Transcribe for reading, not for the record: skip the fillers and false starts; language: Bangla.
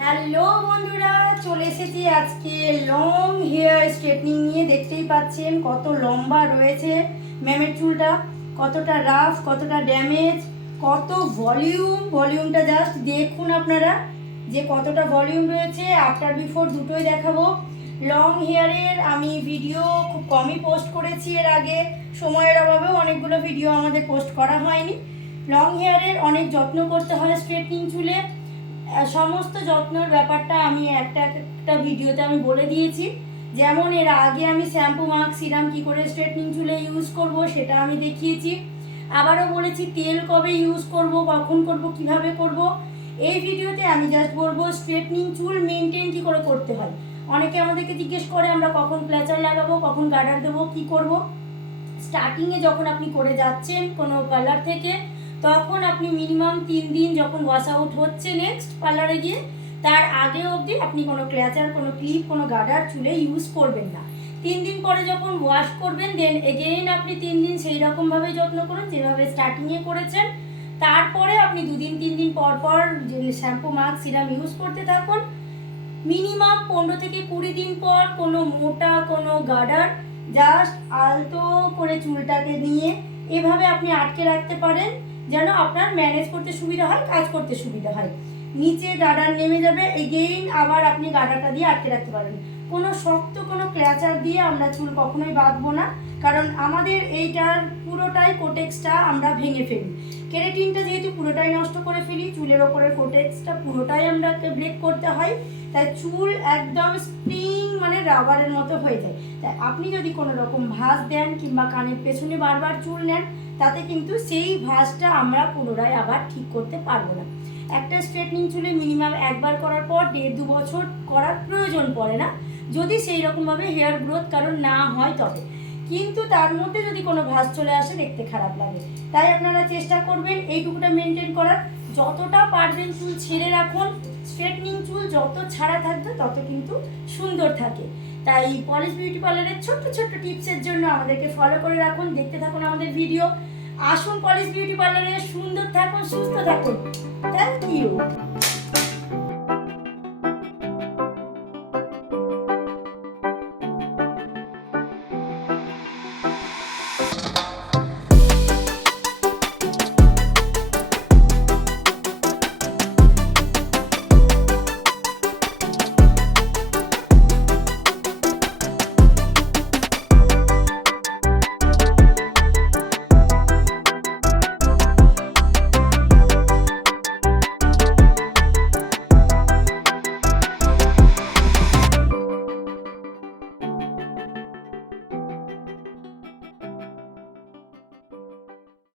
হ্যালো বন্ধুরা, চলে এসেছি আজকে লং হেয়ার স্ট্রেটনিং নিয়ে। দেখতেই পাচ্ছেন কত লম্বা রয়েছে ম্যামের চুলটা, কতটা রাফ, কতটা ড্যামেজ, কত ভলিউমটা জাস্ট দেখুন আপনারা যে কতটা ভলিউম রয়েছে। আফটার বিফোর দুটোই দেখাবো। লং হেয়ারের আমি ভিডিও খুব কমই পোস্ট করেছি এর আগে, সময়ের অভাবেও অনেকগুলো ভিডিও আমাদের পোস্ট করা হয়নি। লং হেয়ারের অনেক যত্ন করতে হয় স্ট্রেটনিং চুলে, সমস্ত যত্নের ব্যাপারটা আমি একটা ভিডিওতে আমি বলে দিয়েছি। যেমন এর আগে আমি শ্যাম্পু মাস্ক সিরাম কী করে স্ট্রেটনিং চুলে ইউজ করব সেটা আমি দেখিয়েছি। আবারও বলেছি তেল কবে ইউজ করব, কখন করব, কিভাবে করব। এই ভিডিওতে আমি জাস্ট বলবো স্ট্রেটনিং চুল মেনটেন কী করে করতে হয়। অনেকে আমাদেরকে জিজ্ঞেস করে আমরা কখন প্লেচার লাগাবো, কখন গার্ডার দেবো, কী করব। স্টার্টিংয়ে যখন আপনি করে যাচ্ছেন কোনো পার্লার থেকে, তখন আপনি মিনিমাম 3 দিন যখন ওয়াশ আউট হচ্ছে নেক্সট পার্লারে গিয়ে, তার আগে অবধি আপনি কোনো ক্ল্যাচার, কোনো ক্লিপ, কোনো গার্ডার চুলে ইউজ করবেন না। 3 দিন পরে যখন ওয়াশ করবেন দেন এগেইন আপনি 3 দিন সেই রকমভাবে যত্ন করুন যেভাবে স্টার্টিংয়ে করেছেন। তারপরে আপনি 2 দিন 3 দিন পর পর শ্যাম্পু মাস্ক সিরাম ইউজ করতে থাকুন। মিনিমাম 15 থেকে 20 দিন পর কোনো মোটা কোনো গার্ডার জাস্ট আলতো করে চুলটাকে নিয়ে এভাবে আপনি আটকে রাখতে পারেন, যেন আপনার ম্যানেজ করতে সুবিধা হয়, কাজ করতে সুবিধা হয়। নিচে গার্ডার নেমে যাবে, এগেইন আবার আপনি গার্ডারটা দিয়ে আটকে রাখতে পারেন। কোনো শক্ত কোনো ক্ল্যাচার দিয়ে আমরা চুল কখনোই বাঁধবো না, কারণ আমাদের এইটার পুরোটাই কোটেক্সটা আমরা ভেঙে ফেলি। কেরাটিনটা যেহেতু পুরোটাই নষ্ট করে ফেলি, চুলের ওপরের কোটেক্সটা পুরোটাই আমাকে ব্রেক করতে হয়, তাই চুল একদম স্প্রিং মানে রাবারের মতো হয়ে যায়। তাই আপনি যদি কোনো রকম ভাঁজ দেন কিংবা কানের পেছনে বারবার চুল নেন, তাতে কিন্তু সেই ভাঁজটা আমরা পুনরায় আবার ঠিক করতে পারবো না। একটা স্ট্রেটনিং চুলে মিনিমাম একবার করার পর 1.5-2 বছর করার প্রয়োজন পড়ে না, যদি সেই রকমভাবে হেয়ার গ্রোথ কারণ না হয় তবে। কিন্তু তার মধ্যে যদি কোনো ভাঁজ চলে আসে দেখতে খারাপ লাগে। তাই আপনারা চেষ্টা করবেন এইটুকুটা মেনটেন করার। যতটা পারবেন চুল ছেড়ে রাখুন। স্ট্রেটনিং চুল যত ছাড়া থাকবে তত কিন্তু সুন্দর থাকে। তাই পলিশ বিউটি পার্লারের ছোট্ট ছোট্ট টিপসের জন্য আমাদেরকে ফলো করে রাখুন, দেখতে থাকুন আমাদের ভিডিও। আসুন পলিশ বিউটি পার্লারে, সুন্দর থাকুন, সুস্থ থাকুন। Thank you.